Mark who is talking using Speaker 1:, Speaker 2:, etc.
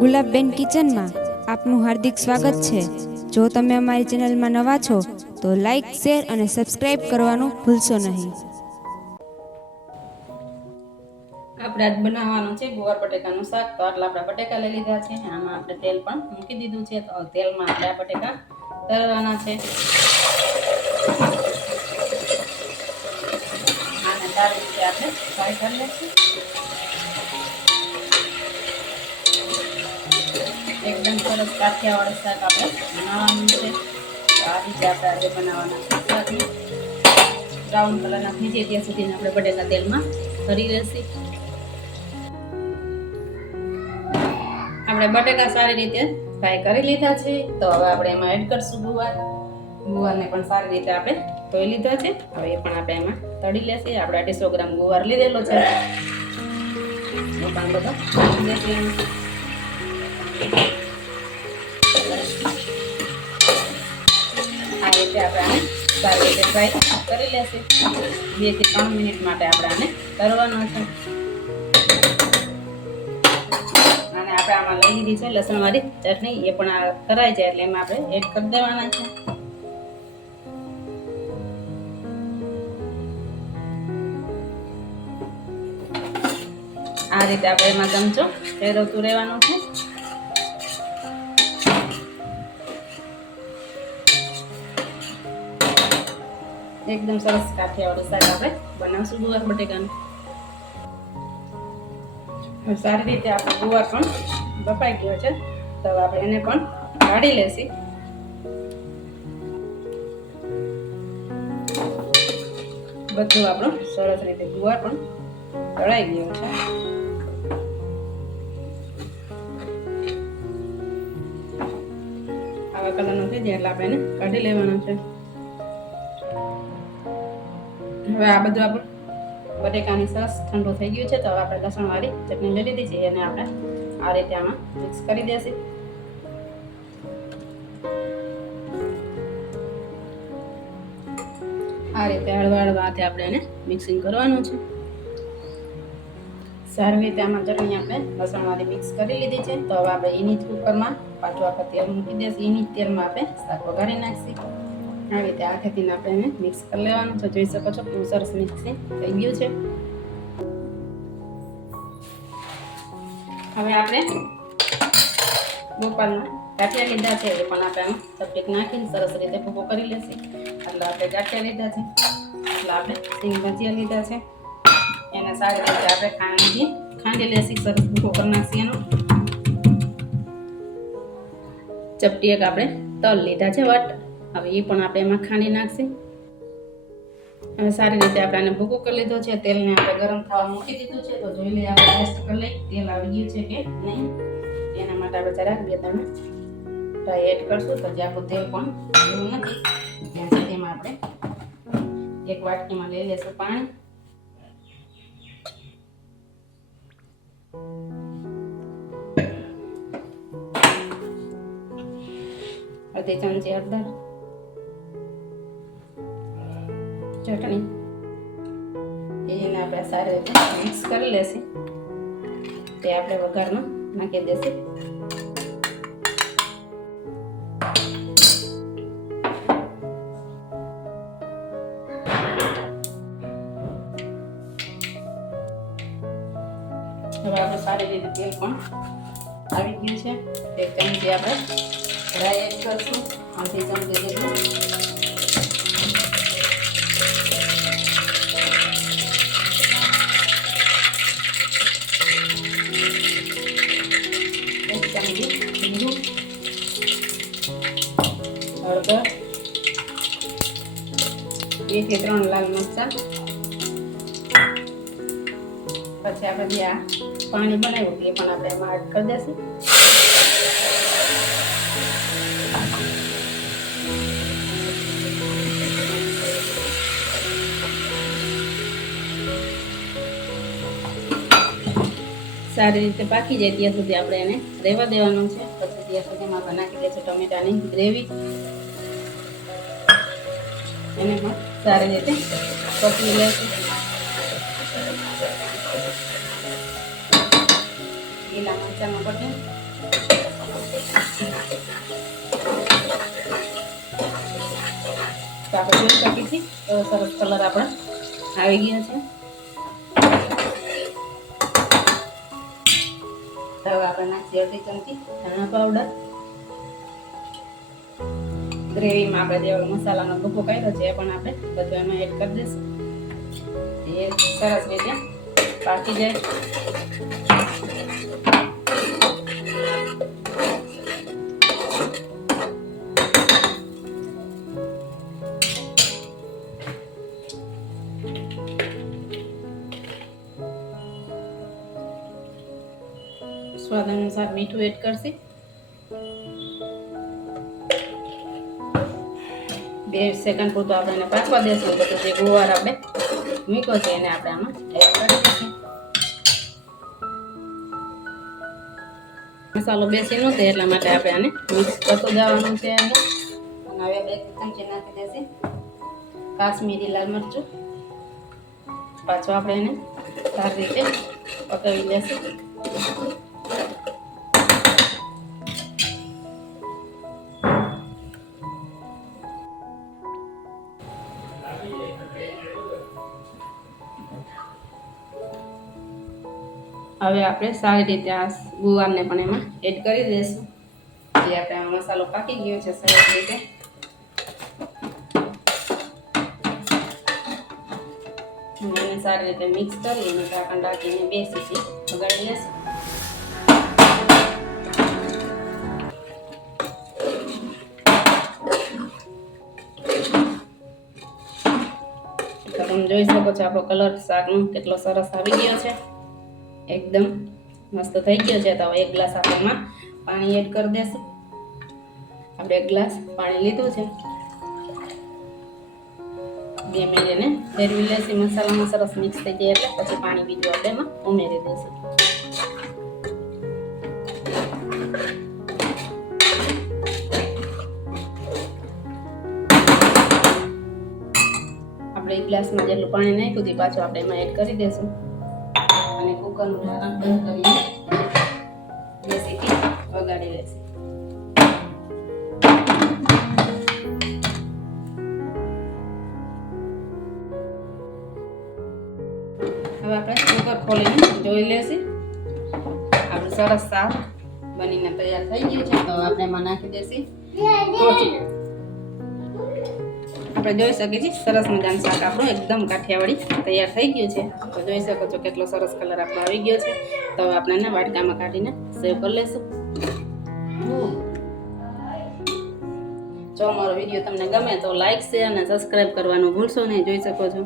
Speaker 1: ગુલાબબેન કિચનમાં આપનું હાર્દિક સ્વાગત છે. જો તમે અમારી ચેનલમાં નવા છો, તો લાઈક શેર અને સબસ્ક્રાઇબ કરવાનું ભૂલશો નહીં.
Speaker 2: આપણે આજ બનાવવાનું છે ગુવાર બટેકાનું શાક. તો આટલા આપણે બટેકા લઈ લીધા છે. આમાં આપણે તેલ પણ મૂકી દીધું છે. તો તેલમાં આપણે આ બટેકા તળવાના છે. આને સારી રીતે આપણે ફ્રાય કરી લઈશું એકદમ સરસ કાઠિયાવાડી શાક આપણે બનાવવાનું છે. તો આ રીતે આપણે આજે બનાવવાના છે. બ્રાઉન કલરના થઈ જાય ત્યાં સુધી આપણે બટેકા તેલમાં ભરી રહેશે આપણે બટેકા સારી રીતે ફ્રાય કરી લીધા છે. તો હવે આપણે એમાં એડ કરશું ગુવાર. ગુવારને પણ સારી રીતે આપણે ધોઈ લીધા છે. હવે એ પણ આપણે એમાં તળી લેશે. આપણે અઢીસો ગ્રામ ગુવાર લીધેલો છે. પણ બધો નાખી દેશું એમાં. આ રીતે આપણે આને. સારી રીતે ફ્રાય કરી લેશે. બેથી ત્રણ મિનિટ માટે આપણે આને તળવાનો છે. અને આપણે આમાં લઈ લીધી છે લસણવાળી ચટણી. એ પણ કરાઈ જાય એટલે એમાં આપણે એડ કરી દેવાના છે. આ રીતે આપણે એમાં ચમચો ફેરવતું રહેવાનું છે. એકદમ સરસ કાઠિયાવાડી શાક આપણે બનાવશું ગુવાર બટેકાનું. સારી રીતે આપણો ગુવાર પણ બફાઈ ગયો છે. તો આપણે એને પણ કાઢી લેશી. બધું આપણો સરસ રીતે ગુવાર પણ તળાઈ ગયો છે. આવા કલરનો થઈ જાય એટલે આપણે એને કાઢી લેવાનો છે. હવે આ બધું આપણું બટેકાની સરસ ઠંડુ થઈ ગયું છે, તો હવે આપણે લસણવાળી ચટણી લઈ લીધી છે, એને આપણે આ રીતે આમાં મિક્સ કરી દેશે. આ રીતે હળવા હળવા હાથે આપણે એને મિક્સિંગ કરવાનું છે. સારી રીતે આમાં ચટણી આપણે લસણવાળી મિક્સ કરી લીધી છે, તો હવે આપણે એની જ કુકરમાં પાછું આપણે તેલ મૂકી દઈશું એની તેલમાં આપણે શાક વઘારી નાખીશું. આ રીતે હાથેથી આપણે એને મિક્સ કરી લેવાનું છે. જોઈ શકો છો, બહુ સરસ મિક્સિંગ થઈ ગયું છે. હવે આપણે ગોપાલના ગાંઠિયા લીધા છે. એ પણ આપણે આમાં ચપટીક નાખીને સરસ રીતે ભૂકો કરી લેશે. એટલે આપણે ગાંઠિયા લીધા છે. એટલે આપણે સિંગ ભજીયા લીધા છે. એને સારી રીતે આપણે ખાંડી ખાંડી લેશી, સરસ ભૂકો કરી નાખીએ એનો. ચપટી એક આપણે તલ લીધા છે વટ. હવે એ પણ આપણે એમાં ખાંડી નાખશે. હવે સારી રીતે આપણે આને ભૂકો કરી લીધો છે, તેલને આપણે ગરમ થવા મૂકી દીધું છે, તો જોઈ લઈએ આપણે ટેસ્ટ કરી લઈએ, તેલ આવી ગયું છે કે નહીં. એના માટે આપણે જરાક બે ત્રણ ફ્રાય એડ કરશું, તો જે આપણું તેલ પણ એવું નથી. ત્યાં સુધીમાં આપણે એક વાટકીમાં લઈ લેશું પાણી. અડધી ચમચી હળદર. ચટણી. એને આપણે સારી રીતે મિક્સ કરી લેશે. તે આપણે વઘારમાં નાખી દેશે. હવે આપણે સારી રીતે તેલ પણ આવી ગયું છે. એક ચમચી આપણે ડ્રાય એડ કરશું. અડધી ચમચી જેટલું બે ત્રણ લાલ મરચાં. પછી આપણે જે આ પાણી બનાવ્યું એ પણ આપણે એમાં એડ કરી દઈશું સારી રીતે પાકી જાય ત્યાં સુધી આપણે એને રહેવા દેવાનું છે. પછી ત્યાં સુધીમાં આપણે નાખી દઈશું ટમેટાની ગ્રેવી. એને પણ સારી રીતે પકવી લેશું લીલા મરચાંનો બટન તો આપણે જોઈ શકીએ છીએ એવો સરસ કલર આપણે આવી ગયો છે. હવે આપણે નાખીએ અડધી ચમચી ધાણા પાવડર. ગ્રેવીમાં આપણે જે મસાલાનો ભૂકો કર્યો છે એ પણ આપણે બધું એમાં એડ કરી દઈશું. એ સરસ રીતે પાકી જાય. સ્વાદ અનુસાર મીઠું એડ કરશે. બે સેકન્ડ પૂરતું આપણે એને પાકવા દેશું બધું જે ગુવાર આપણે મૂક્યો છે એને આપણે આમાં એડ કરી મસાલો બેસી નહોતો એટલા માટે આપણે આને મિક્સ કરતું જવાનું છે એને. અને હવે બે ચમચી નાખી દેશે કાશ્મીરી લાલ મરચું. પાછું આપણે એને સારી રીતે પકાવી લેશું. હવે આપણે સારી રીતે આ ગુવારને પણ એમાં એડ કરી દઈશું જે આપણે મસાલો પાકી ગયો છે સરસ રીતે. એને સારી રીતે મિક્સ કરી અને ઢાંકણ ઢાંકીને બે સીટી વગાડી લેશું. તમે જોઈ શકો છો આપણો કલર શાકનો કેટલો સરસ આવી ગયો છે. એકદમ મસ્ત થઈ ગયો છે. તો હવે એક ગ્લાસ આપણે એમાં પાણી એડ કરી દેશું. આપણે એક ગ્લાસ પાણી લીધું છે. બે મિનિટ એને ફેરવી લેશે. મસાલામાં સરસ મિક્સ થઈ જાય એટલે પછી પાણી બીજું આપણે એમાં ઉમેરી દઈશું. આપણે એક ગ્લાસમાં જેટલું પાણી નાખ્યું હતું પાછું આપણે એમાં એડ કરી દઈશું અને કુકરનું ઢાંકણ બંધ કરીને સીટી વગાડી લેશે. હવે આપણે કુકર ખોલીને જોઈ લેશું. આપણું સરસ શાક બનીને તૈયાર થઈ ગયું છે. તો આપણે એમાં નાખી દેશી. આપણે જોઈ શકીએ છીએ, સરસ મજાનું શાક આપણું એકદમ કાઠિયાવાડી તૈયાર થઈ ગયું છે. તો જોઈ શકો છો કેટલો સરસ કલર આપણો આવી ગયો છે. તો આપણે એને વાટકામાં કાઢીને સેવ કરી લેશું. જો અમારો વીડિયો તમને ગમે તો લાઇક શેર અને સબસ્ક્રાઈબ કરવાનું ભૂલશો નહીં, જોઈ શકો છો.